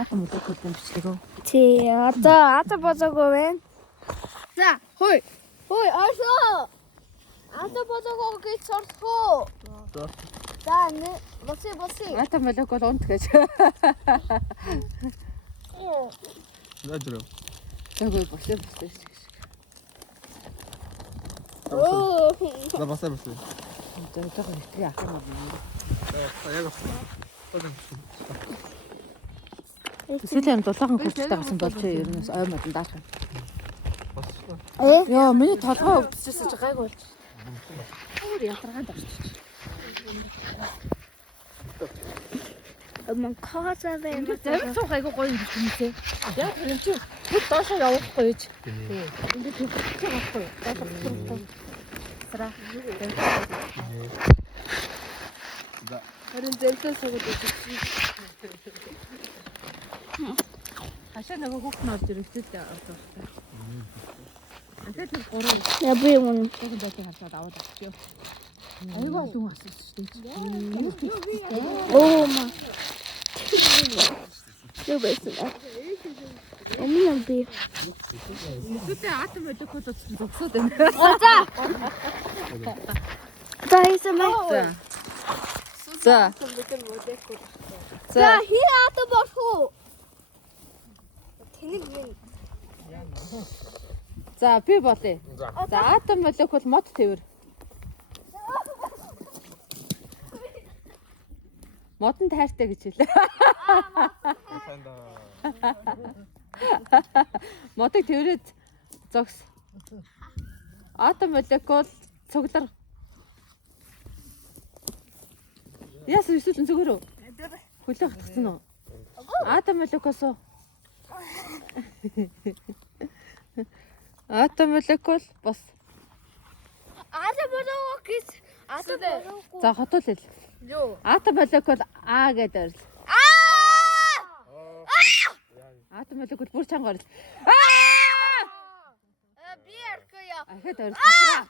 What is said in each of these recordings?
Атомтой хөдөлгөөн бичлэгөө. Тий, одоо бозоогүй байна. За, хой. Хой, арсоо. Одоо бозоогоо гэж сорсоо. За, боси. Атом болог бол унт гэж. Надруу. Тэгвэл боси. Оо. На басаа. Тэгвэл хэвтрээ ах юм байна. Яг. Сэлэн дулаахан хурцтай гасан болж ерөнөөс ой модон даах юм. Ээ? Яа, миний толгой өвдчихсэн чи гайг болж. Өөр ятрагаанд орчих. Мөн коозаа байна. Зарим цог айгу гоё юм шиг юмтэй. Яг энэ чи бүх доошоо явахгүй гэж. Тий. Энд төвчтэй байхгүй. Доошоо. Сара. За. Харин зэлдээ суугаад үзчих. Хашаа нөгөө хүүхэн орж ирэхдээ ордог та. Анхаад нэг гурав Я би юм. хүүхэн байцаа хасаад аваад авчих. Айгу олон асуусан шүү дээ. Оо ма. Юу байсан бэ? Өмнө би. Үүтэй атом болог бол зогсоод байна. За. Тайсан мэ. За. За, хий ата болох уу? Тэнэг минь. За би болъё. За атом болог бол мод тээвэр. Модон тайртай гэж хэлээ. Модыг тээврээд зогс. Атом болог бол цуглар. Яасан эсвэл зүгээрөө? Хөлөө хатгсан уу? Атом молекулс уу? Атом молекул бос. Ата болоо гэж. Ата болоо. За хотол хэл. Юу? Атом молекул А гэдэг орил. Атом молекул бүр чанга орил. Би яркая. Ахад орил хасраа.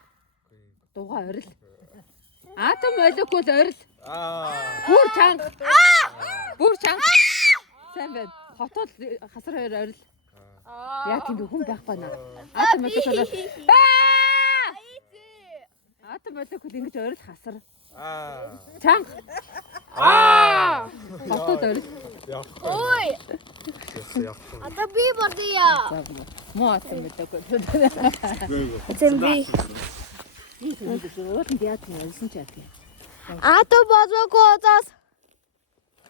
Дугаа орил. Атом молекул орил. Бүр чанга. Бүр чанга. Сайн байна. Хотол хасар хоёр орил. Яа тийм хүн байх байна. Атом молекул. Атом молекул ингэж орил хасар. Чанга. Хотол орил. Ой. Ата би болъё. Муу атом молекул. Зэмби. Өөрөнд яа тийм ялсан ч яа тийм. Ата болоо зас.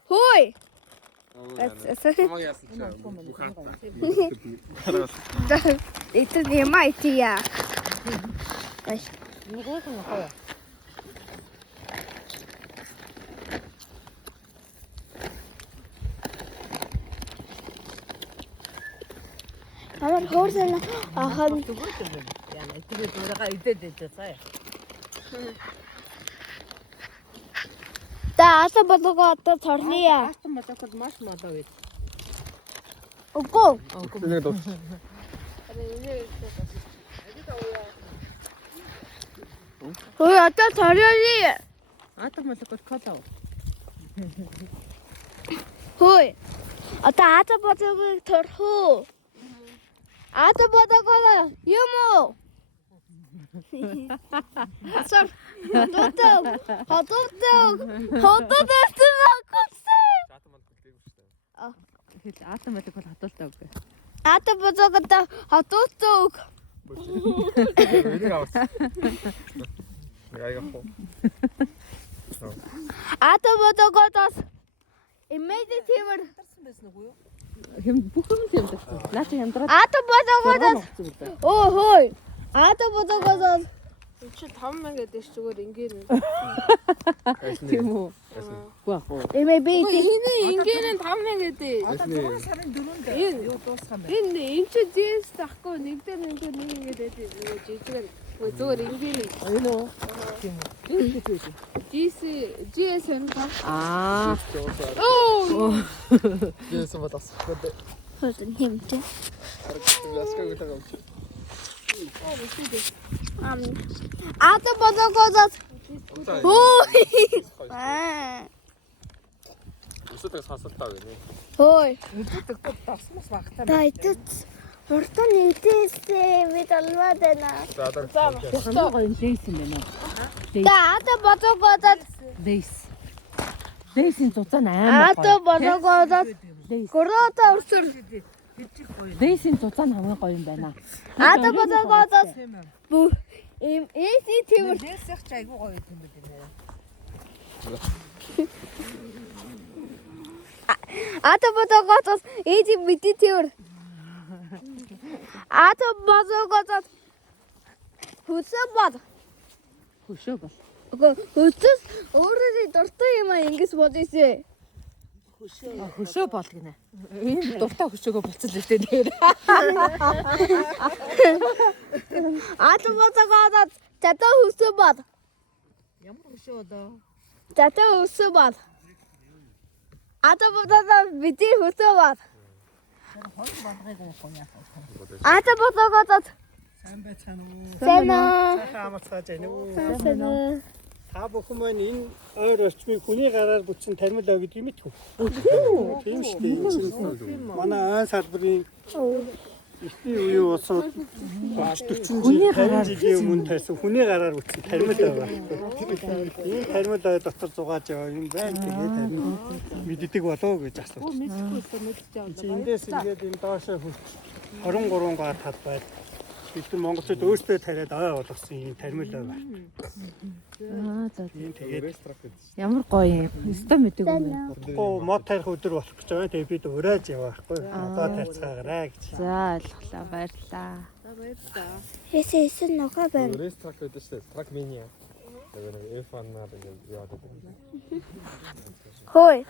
Хой. Это не майтия. Ай. Нэг нь хоо. Амар хоорсон ахан. Яна итгэж өөрөөгөө идээд цаа. Та ата болоо одоо цорныя. Атом молекул маш модоо гэж. Үгүй. Тэнийг дуу. Хөөе одоо цорёо. Атом молекул кола. Хөөе. Одоо ата болоог торхоо. Ата болоог юм уу? Сар. Хотод эсмэкүсээ. Тэгэл атом молекул хатуултай үг. Ата болоог одоо хотод. Энийг авах. Яг хоо. Ата болоог одоо имэйдэ тиймэр. Хэм бүх юм л юм даа. Наач хямдраад. Ата болоог оо хөөе. Ата болоог Чи 5 гэдэг зүгээр ингээд Тийм үү. Гүх үү. имэйби. ингээд 5 гэдэг. Эсний. Сарын 4-нд юу дуусгах юм бэ? Энэ чи зээс тахгүй нэгдэр нэг ингээд байдаг. Жижигэр зүгээр ингээд. Энэ үү. Тийм үү. GS хэмжээ. Аа. Оо. Яасан батас. Хөөе хэмтэ. Яскаг утагавч. Ата болоог зас. Хөөе. өсөдөг сонсолтой байна. Хөөе. Үлддэг дагсмас багтаа. Та идэт уртан идэсээ бид олмаад байна. За одоо Яхаа гоё лейс юм байна. Та ата бодогоодод Лейсийн цуцаа нь амар ата бодогоодод гөрөөдөө өрсөр. Лейсийн цуцаа нь хамгийн гоё юм байна. Ата бодогоодод бүх им эси тэмэр Лээсэх ч айгүй гоё юм байна. ата бодогоодод эси бидний тэмэр. Ата бодогоодод хүсээ бод. Хөшөө бол. Хүсэс өөрөө дуртай юм аа ингэж бодъё. Хөшөө бол гинэ. Энэ дуртай хөшөөгөө болцол л дээ. Ата бодогоодод чатаа хүсээ бод. Ямар хөшөө одоо. Чатаа хүсээ бод. Ата бодогоодод бидний хүсээ бод. Ата бодогоодод сайн байцгаана уу? сэна Сайхан амарцгааж байна уу? сэна Та бүхэн маань энэ ойр орчмыг хүний гараар бүтсэн тармил ав гэдэг юм ээ. Тийм шүү дээ. Манай айн салбарын эртний үеийн улсууд 30-40 жилийн гараар жилийн өмнө тавьсан хүний гараар бүтсэн тармил ав байна. Энэ тармил ав дотор зугааж яваа юм байна. Тэгээд мэддэг болов уу гэж асуув. Эндээс ингээд энэ доошоо 23 гаар талбайд бид нар монголчууд өөрсдөө тариад аваа болгосон юм тармил ав байна. Аа за. Тийм тэгээд Ямар гоё юм. Өстө мэддэг юм байна. Гоо мод тарих өдөр болох гэж байгаа. Тэгээд бид урайж яваа байхгүй. Одоо тарьцгаагаарай гэж. За ойлголоо баярлаа. эсэс нохоо байна. рейс трак гэдэг чинь трак мини. Тэгээд F1-аар ингээд яваад байдаг. Хөөе.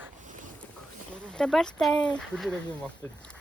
Та бартай. Хүлээгийн мод